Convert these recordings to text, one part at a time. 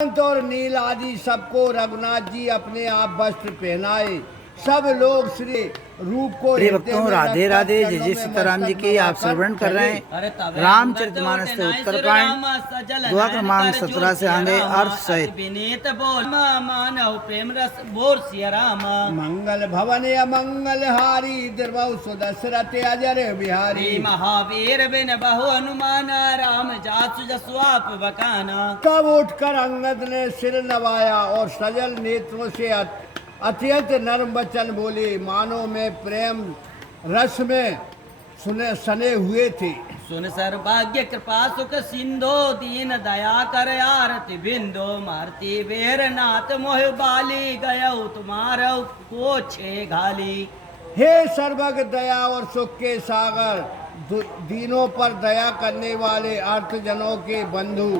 और नील आदि सबको रघुनाथ जी अपने आप वस्त्र पहनाए। सब लोग श्री रूप को प्रिय भक्तों, राधे राधे। जय जय सीताराम जी की आप श्रवण कर रहे हैं रामचरितमानस के उत्तरकांड दुआ क्रमांक 17 से आगे अर्थ सहित। प्रेम रस बोर सिया राम। मंगल भवन अमंगल हारी द्रवौ सुदशरथ अजर बिहारी। महावीर बिन बहु हनुमान राम जासु जसवाप बकाना। तब उठकर अंगद ने सिर नवाया और सजल नेत्रों से अत्यंत नर्म वचन बोले, मानो में प्रेम रस में सने हुए थे। सुन सर्भाग्य कृपा सुख सिंधो दीन दया कर आरती बिंदो। मारती बेर नाथ मोह बाली गयो तुम्हारा को छे घाली। हे सर्वज्ञ दया और सुख के सागर, दीनों पर दया करने वाले अर्थजनों के बंधु,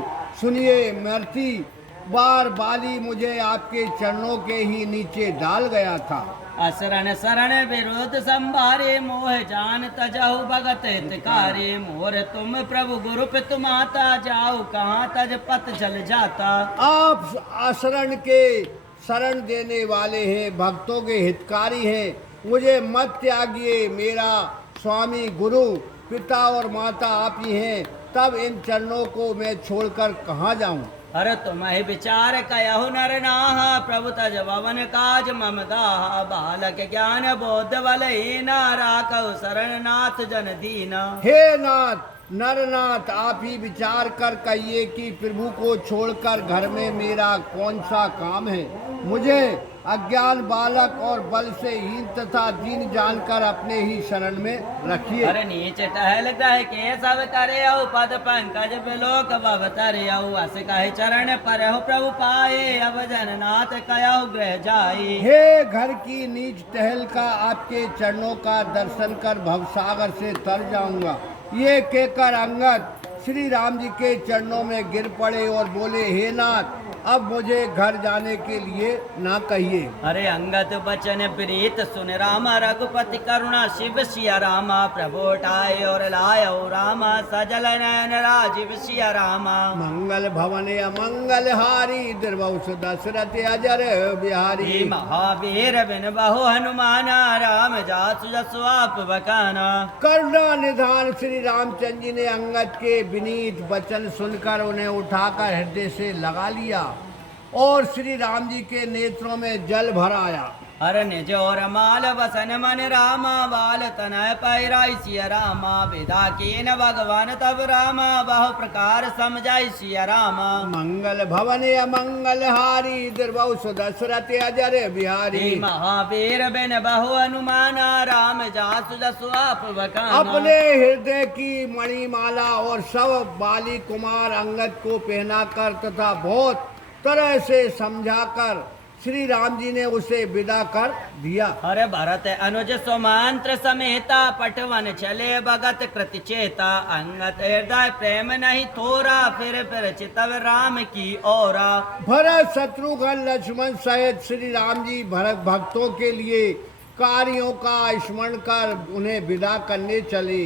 सुनिए मरती बार बाली मुझे आपके चरणों के ही नीचे डाल गया था। असरण शरण विरोध संभारे मोह जान तजहु भगत हितकारी। मोर तुम प्रभु गुरु पितु माता जाओ कहाँ तज पत जल जाता। आप असरण के शरण देने वाले हैं, भक्तों के हितकारी हैं। मुझे मत त्यागिए, मेरा स्वामी गुरु पिता और माता आप ही हैं। तब इन चरणों को मैं छोड़कर कहाँ जाऊं। अरे तुम्हें विचार कयहु नर नाहा। प्रभु तज भवन काज मम गाहा। बालक ज्ञान बोध बल हीना राखहु शरण नाथ जन दीना। हे नाथ नरनाथ, आप ही विचार कर कहिए कि प्रभु को छोड़कर घर में मेरा कौन सा काम है। मुझे अज्ञान बालक और बल से हीन तथा दीन जानकर अपने ही शरण में रखिए। अरे नीचे टहल ग्रह के सब करे पद पंकज बिलोक भवतरे। अस कहे चरण पर हो प्रभु पाए। अब जननाथ कहो ग्रह जाए। हे घर की नीच टहल का आपके चरणों का दर्शन कर भवसागर से तर जाऊंगा। ये कहकर अंगद श्री राम जी के चरणों में गिर पड़े और बोले, हे नाथ अब मुझे घर जाने के लिए ना कहिए। अरे अंगद बचन प्रीत सुन रामा। रघुपति करुणा शिव सिया रामा। प्रभु उठाए और लायो रामा। सजल नयन राजीव सिया रामा। मंगल भवन अमंगल हारी द्रवौ दशरथ अजर बिहारी। महावीर बिन बहु हनुमाना राम जासु जसवाप बकाना। करुणा निधान श्री रामचंद्र जी ने अंगद के विनीत वचन सुनकर उन्हें उठाकर हृदय से लगा लिया और श्री राम जी के नेत्रों में जल भर आया। हर निज और माल बसन मन रामा। बाल तनय पैराई सिया रामा। विदा कीन भगवान तब रामा। बहु प्रकार समझाई सिया रामा। मंगल भवन अमंगल हारी द्रवौ दशरथ अजर बिहारी। महावीर बिन बहु हनुमाना राम जासु जसवाप बकाना। अपने हृदय की मणिमाला और सब बाली कुमार अंगद को पहनाकर तथा बहुत तरह से समझाकर श्री राम जी ने उसे विदा कर दिया। अरे भरत अनुज सोमांत्र समेता। पटवन चले भगत कृति चेता। अंगत हृदय प्रेम नहीं थोरा। फिर चितव राम की ओरा। भरत शत्रुघ्न लक्ष्मण सहित श्री राम जी भक्तों के लिए कार्यों का स्मरण कर उन्हें विदा करने चले।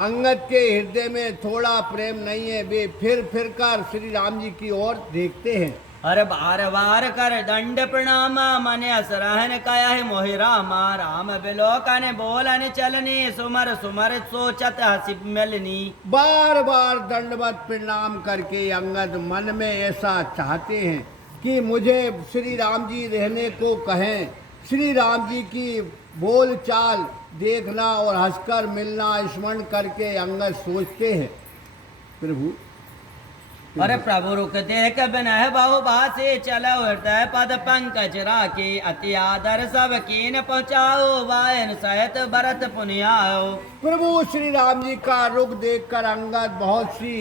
अंगद के हृदय में थोड़ा प्रेम नहीं है। वे फिर कर श्री राम जी की ओर देखते हैं। अरे बार बार कर दंड प्रणामा। मन असरहन कया है मोहि रामा। राम बिलोकन बोलन चलनी। सुमर सुमर सोचत हसी मिलनी। बार बार दंडवत प्रणाम करके अंगद मन में ऐसा चाहते हैं कि मुझे श्री राम जी रहने को कहें। श्री राम जी की बोल चाल देखना और हंसकर मिलना स्मरण करके अंगद सोचते हैं, प्रभु अरे प्रभु रुख देख बिनह बहु बासे। चलो हृदय पद पंकज राखे। अति आदर सब कीन पहुँचाओ। वायन सहित भरत पुनियाओ। प्रभु श्री राम जी का रुख देखकर अंगद बहुत सी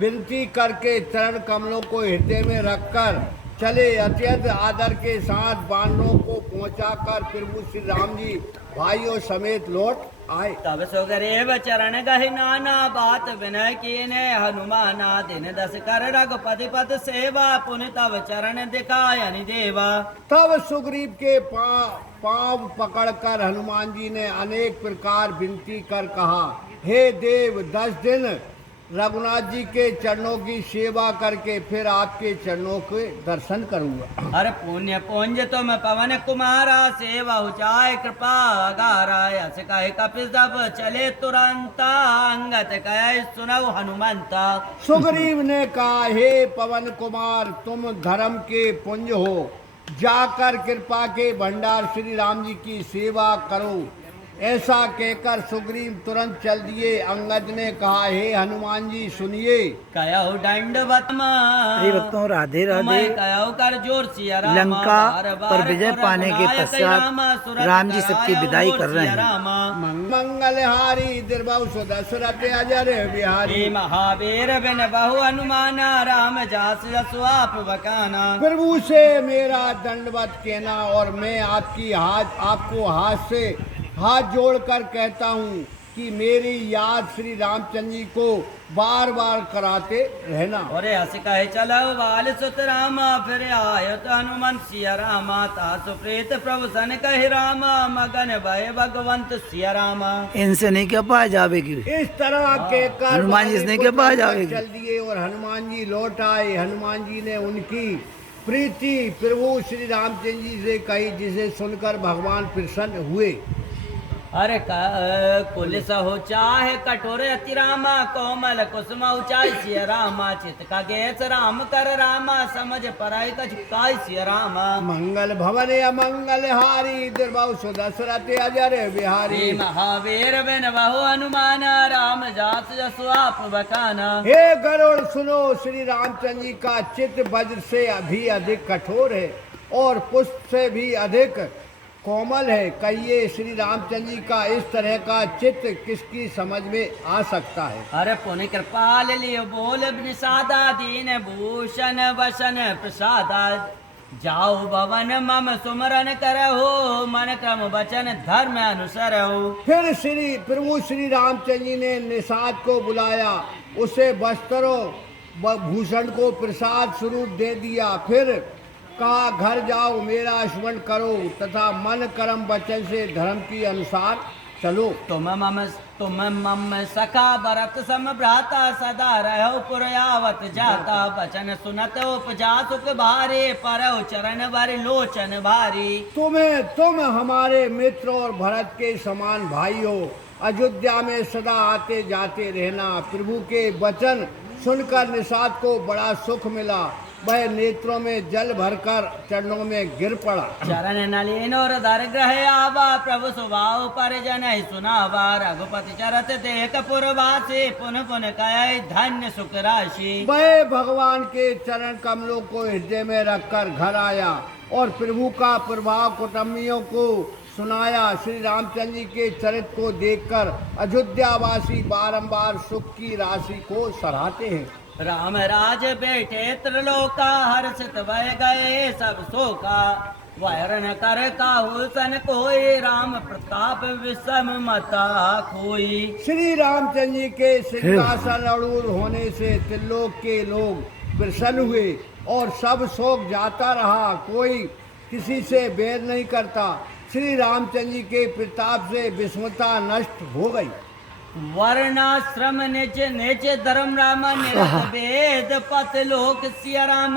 विनती करके चरण कमलों को हृदय में रखकर चले। अत्यंत आदर के साथ बानरों को पहुंचाकर प्रभु श्री राम जी भाइयों समेत लौट आए। तब सुग्रीव चरण गहि नाना। बात विनय कीने हनुमाना। दिन दस कर रघुपति पद सेवा। पुनि तब चरण दिखायनि देवा। तब सुग्रीव के पांव पकड़कर हनुमान जी ने अनेक प्रकार विनती कर कहा, हे देव 10 दिन रघुनाथ जी के चरणों की सेवा करके फिर आपके चरणों के दर्शन करूंगा। अरे पुण्य पुंज तुम पवन कुमारा, सेवा उचाय कृपा अगारा, यस कहे कपि सब चले तुरंत, अंगत कहे सुनऊ हनुमंता। सुग्रीव ने कहा, हे पवन कुमार, तुम धर्म के पुंज हो, जाकर कृपा के भंडार श्री राम जी की सेवा करो। ऐसा कहकर सुग्रीव तुरंत चल दिए। अंगद ने कहा, हे हनुमान जी सुनिए। कहो दंडवत प्रिय भक्तों, राधे राधे। कहो कर जोर सिया राम, लंका बार बार पर विजय पाने के रघुनायक पश्चात राम जी सबकी विदाई कर रहे हैं। मंगलहारी द्रवहु सुदशरथ अजर बिहारी, हे महावीर बिन बहु हनुमान, राम जास जसु आप बकाना। प्रभु से मेरा दंडवत कहना, और मैं आपको हाथ से हाथ जोड़कर कहता हूँ कि मेरी याद श्री रामचंद्र जी को बार बार कराते रहना। और हस कहे चलो बाल सुत रामा, फिर आयो तो हनुमंत सिया रामा, तासु प्रीत प्रभु सन कहे रामा, मगन भय भगवंत सिया रामा। इनसे नहीं क्या पाया जावेगी। इस तरह कहकर हनुमान जी इसने क्या पाया जावेगी। चल दिए और हनुमान जी लौट आए। हनुमान जी ने उनकी प्रीति प्रभु श्री रामचंद्र जी से कही, जिसे सुनकर भगवान प्रसन्न हुए। अरे कुलिस हो चाहे कठोर अति रामा, कोमल कुसुम ऊंचाई सिया रामा, चित का गेस राम कर रामा, समझ पराई का झुकाई सिया रामा। मंगल भवन अमंगल हारी, द्रवहु सुदशरथ अजर बिहारी, महावीर बिन बहु हनुमान, राम जास जसु आप बकाना। हे गरुड़ सुनो, श्री रामचंद्र जी का चित्त वज्र से भी अधिक कठोर है और पुष्प से भी अधिक कोमल है। कहिए श्री रामचंद्र जी का इस तरह का चित्त किसकी समझ में आ सकता है। अरे पुण्य कृपाल लियो बोल निषादा, दीन भूषण वसन प्रसादा, जाओ भवन मम सुमरन करहो, मन क्रम वचन धर्म अनुसर हो। फिर प्रभु श्री रामचंद्र जी ने निषाद को बुलाया, उसे वस्त्रों भूषण को प्रसाद स्वरूप दे दिया। फिर कहा, घर जाओ, मेरा स्मरण करो तथा मन कर्म वचन से धर्म के अनुसार चलो। तुम मम सखा भरत सम भ्राता, सदा रहो पुरयावत जाता, वचन सुनत उपजा सुख भारे, परौ चरण भर लोचन भारी। तुम हमारे मित्र और भरत के समान भाई हो। अयोध्या में सदा आते जाते रहना। प्रभु के वचन सुनकर निषाद को बड़ा सुख मिला। वह नेत्रों में जल भरकर चरणों में गिर पड़ा। चरण नलिन और दर ग्रह आवा, प्रभु स्वभाव परिजन सुनावा, रघुपति चरत देख पुरवासी, पुन पुन कहे धन्य सुख राशि। वह भगवान के चरण कमलों को हृदय में रखकर घर आया और प्रभु का प्रभाव कुटुंबियों को सुनाया। श्री रामचंद्र जी के चरित्र को देखकर अयोध्यावासी बारंबार सुख की राशि को सराहते हैं। राम राज बेटे त्रिलोका, हर्षित भय गए सब शोका, वरण कर काहू सन कोई, राम प्रताप विषम मता खोई। श्री रामचंद्र जी के सिंहासन अरूढ़ होने से त्रिलोक के लोग प्रसन्न हुए और सब शोक जाता रहा। कोई किसी से बैर नहीं करता। श्री रामचंद्र जी के प्रताप से विस्मता नष्ट हो गई। वर्णाश्रम निज निज धर्म राम, वेद पथ लोक सिया राम,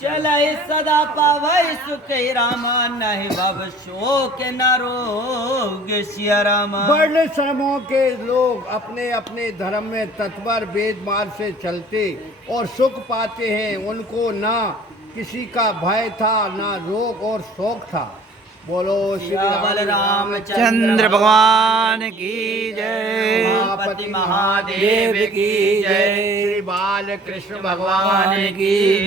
चलई सदा पावई सुख राम, नहीं भव शोक न रोग सिया राम। वर्ण श्रमों के लोग अपने अपने धर्म में तत्पर वेद मार्ग से चलते और सुख पाते हैं। उनको ना किसी का भय था, ना रोग और शोक था। बोलो श्री बलराम चंद्र भगवान की जय, महापति महादेव की जय, श्री बाल कृष्ण भगवान की जय।